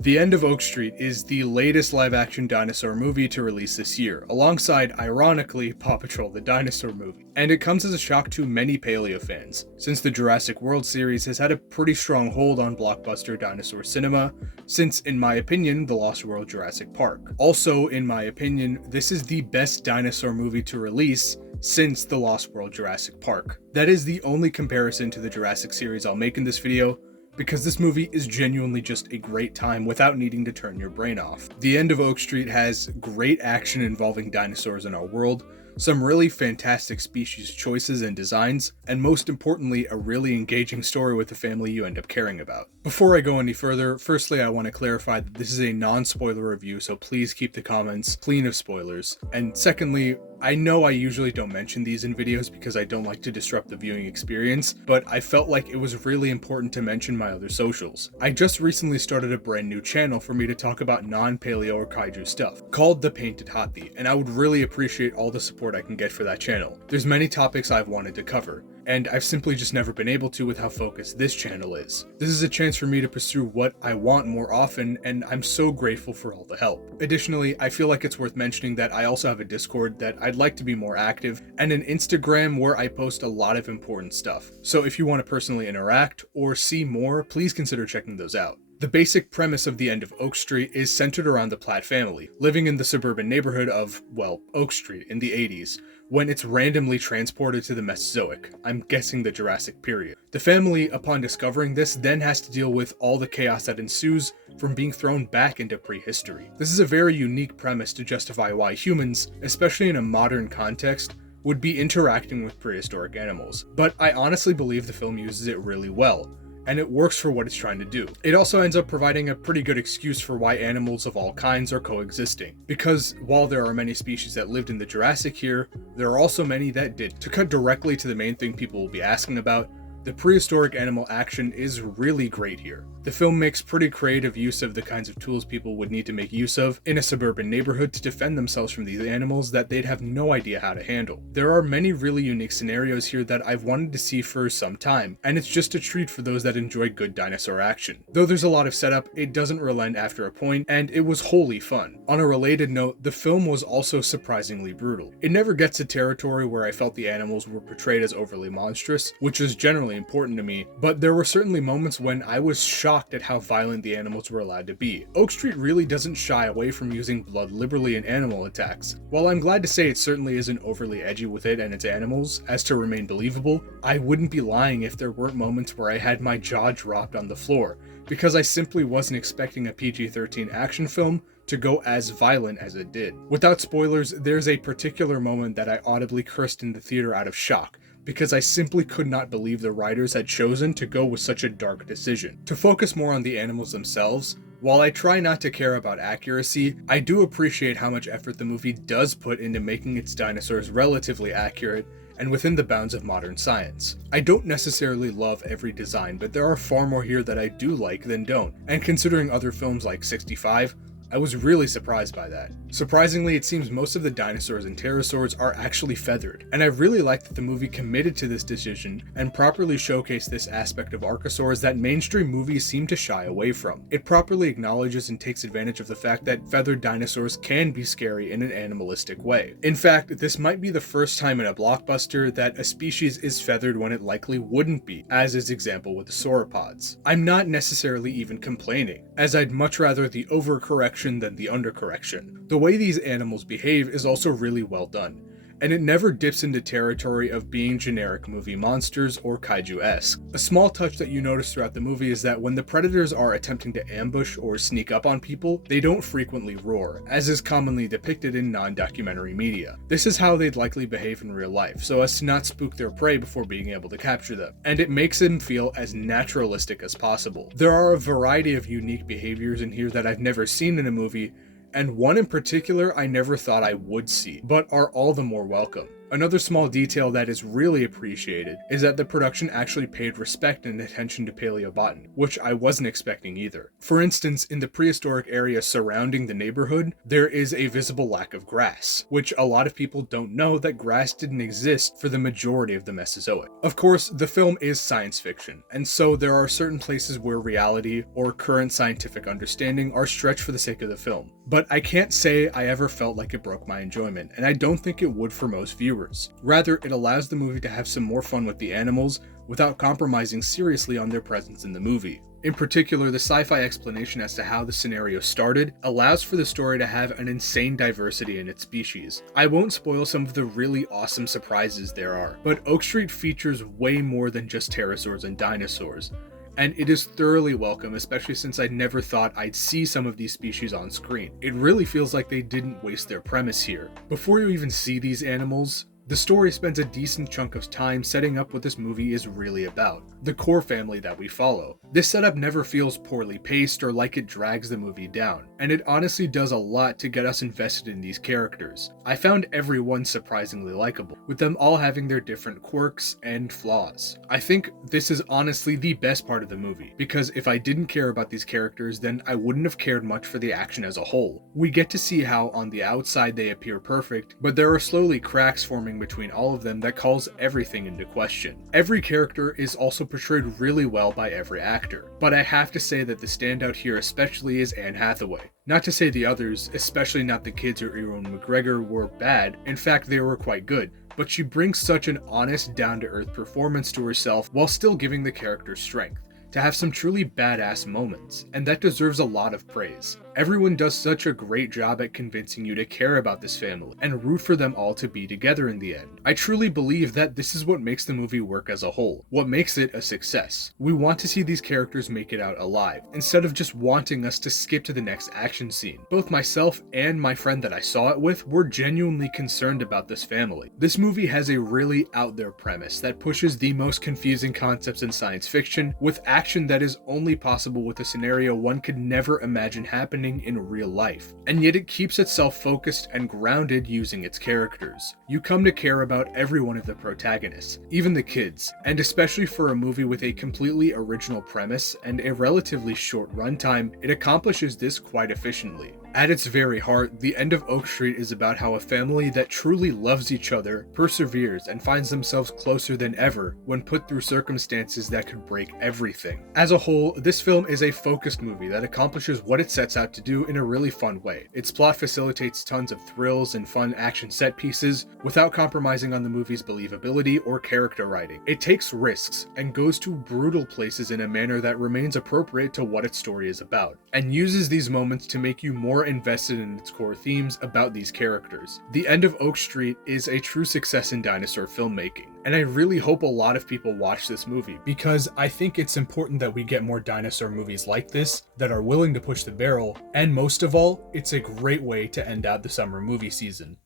The End of Oak Street is the latest live-action dinosaur movie to release this year, alongside, ironically, Paw Patrol the Dinosaur movie. And it comes as a shock to many Paleo fans, since the Jurassic World series has had a pretty strong hold on blockbuster dinosaur cinema, since, in my opinion, The Lost World Jurassic Park. Also, in my opinion, this is the best dinosaur movie to release since The Lost World Jurassic Park. That is the only comparison to the Jurassic series I'll make in this video, because this movie is genuinely just a great time without needing to turn your brain off. The End of Oak Street has great action involving dinosaurs in our world, some really fantastic species choices and designs, and most importantly, a really engaging story with the family you end up caring about. Before I go any further, firstly I want to clarify that this is a non-spoiler review, so please keep the comments clean of spoilers. And secondly, I know I usually don't mention these in videos because I don't like to disrupt the viewing experience, but I felt like it was really important to mention my other socials. I just recently started a brand new channel for me to talk about non-paleo or kaiju stuff, called The Painted Hathi, and I would really appreciate all the support I can get for that channel. There's many topics I've wanted to cover, and I've simply just never been able to with how focused this channel is. This is a chance for me to pursue what I want more often, and I'm so grateful for all the help. Additionally, I feel like it's worth mentioning that I also have a Discord that I'd like to be more active, and an Instagram where I post a lot of important stuff. So if you want to personally interact or see more, please consider checking those out. The basic premise of The End of Oak Street is centered around the Platt family, living in the suburban neighborhood of, well, Oak Street in the 80s, when it's randomly transported to the Mesozoic, I'm guessing the Jurassic period. The family, upon discovering this, then has to deal with all the chaos that ensues from being thrown back into prehistory. This is a very unique premise to justify why humans, especially in a modern context, would be interacting with prehistoric animals. But I honestly believe the film uses it really well, and it works for what it's trying to do. It also ends up providing a pretty good excuse for why animals of all kinds are coexisting, because while there are many species that lived in the Jurassic here, there are also many that did. To cut directly to the main thing people will be asking about, the prehistoric animal action is really great here. The film makes pretty creative use of the kinds of tools people would need to make use of in a suburban neighborhood to defend themselves from these animals that they'd have no idea how to handle. There are many really unique scenarios here that I've wanted to see for some time, and it's just a treat for those that enjoy good dinosaur action. Though there's a lot of setup, it doesn't relent after a point, and it was wholly fun. On a related note, the film was also surprisingly brutal. It never gets to territory where I felt the animals were portrayed as overly monstrous, which is generally important to me, but there were certainly moments when I was shocked at how violent the animals were allowed to be. Oak Street really doesn't shy away from using blood liberally in animal attacks. While I'm glad to say it certainly isn't overly edgy with it and its animals, as to remain believable, I wouldn't be lying if there weren't moments where I had my jaw dropped on the floor, because I simply wasn't expecting a PG-13 action film to go as violent as it did. Without spoilers, there's a particular moment that I audibly cursed in the theater out of shock, because I simply could not believe the writers had chosen to go with such a dark decision. To focus more on the animals themselves, while I try not to care about accuracy, I do appreciate how much effort the movie does put into making its dinosaurs relatively accurate and within the bounds of modern science. I don't necessarily love every design, but there are far more here that I do like than don't, and considering other films like 65, I was really surprised by that. Surprisingly, it seems most of the dinosaurs and pterosaurs are actually feathered, and I really like that the movie committed to this decision and properly showcased this aspect of archosaurs that mainstream movies seem to shy away from. It properly acknowledges and takes advantage of the fact that feathered dinosaurs can be scary in an animalistic way. In fact, this might be the first time in a blockbuster that a species is feathered when it likely wouldn't be, as is example with the sauropods. I'm not necessarily even complaining, as I'd much rather the overcorrection than the undercorrection. The way these animals behave is also really well done, and it never dips into territory of being generic movie monsters or kaiju-esque. A small touch that you notice throughout the movie is that when the predators are attempting to ambush or sneak up on people, they don't frequently roar, as is commonly depicted in non-documentary media. This is how they'd likely behave in real life, so as to not spook their prey before being able to capture them, and it makes them feel as naturalistic as possible. There are a variety of unique behaviors in here that I've never seen in a movie, and one in particular I never thought I would see, but are all the more welcome. Another small detail that is really appreciated is that the production actually paid respect and attention to paleobotany, which I wasn't expecting either. For instance, in the prehistoric area surrounding the neighborhood, there is a visible lack of grass, which a lot of people don't know that grass didn't exist for the majority of the Mesozoic. Of course, the film is science fiction, and so there are certain places where reality or current scientific understanding are stretched for the sake of the film. But I can't say I ever felt like it broke my enjoyment, and I don't think it would for most viewers. Rather, it allows the movie to have some more fun with the animals without compromising seriously on their presence in the movie. In particular, the sci-fi explanation as to how the scenario started allows for the story to have an insane diversity in its species. I won't spoil some of the really awesome surprises there are, but Oak Street features way more than just pterosaurs and dinosaurs. And it is thoroughly welcome, especially since I never thought I'd see some of these species on screen. It really feels like they didn't waste their premise here. Before you even see these animals, the story spends a decent chunk of time setting up what this movie is really about, the core family that we follow. This setup never feels poorly paced or like it drags the movie down, and it honestly does a lot to get us invested in these characters. I found everyone surprisingly likable, with them all having their different quirks and flaws. I think this is honestly the best part of the movie, because if I didn't care about these characters, then I wouldn't have cared much for the action as a whole. We get to see how on the outside they appear perfect, but there are slowly cracks forming between all of them that calls everything into question. Every character is also portrayed really well by every actor, but I have to say that the standout here especially is Anne Hathaway. Not to say the others, especially not the kids or Ewan McGregor, were bad. In fact, they were quite good, but she brings such an honest, down-to-earth performance to herself while still giving the character strength to have some truly badass moments, and that deserves a lot of praise. Everyone does such a great job at convincing you to care about this family and root for them all to be together in the end. I truly believe that this is what makes the movie work as a whole, what makes it a success. We want to see these characters make it out alive, instead of just wanting us to skip to the next action scene. Both myself and my friend that I saw it with were genuinely concerned about this family. This movie has a really out there premise that pushes the most confusing concepts in science fiction with action that is only possible with a scenario one could never imagine happening in real life, and yet it keeps itself focused and grounded using its characters. You come to care about every one of the protagonists, even the kids, and especially for a movie with a completely original premise and a relatively short runtime, it accomplishes this quite efficiently. At its very heart, The End of Oak Street is about how a family that truly loves each other perseveres and finds themselves closer than ever when put through circumstances that could break everything. As a whole, this film is a focused movie that accomplishes what it sets out to do in a really fun way. Its plot facilitates tons of thrills and fun action set pieces without compromising on the movie's believability or character writing. It takes risks and goes to brutal places in a manner that remains appropriate to what its story is about, and uses these moments to make you more invested in its core themes about these characters. The End of Oak Street is a true success in dinosaur filmmaking, and I really hope a lot of people watch this movie, because I think it's important that we get more dinosaur movies like this that are willing to push the barrel, and most of all, it's a great way to end out the summer movie season.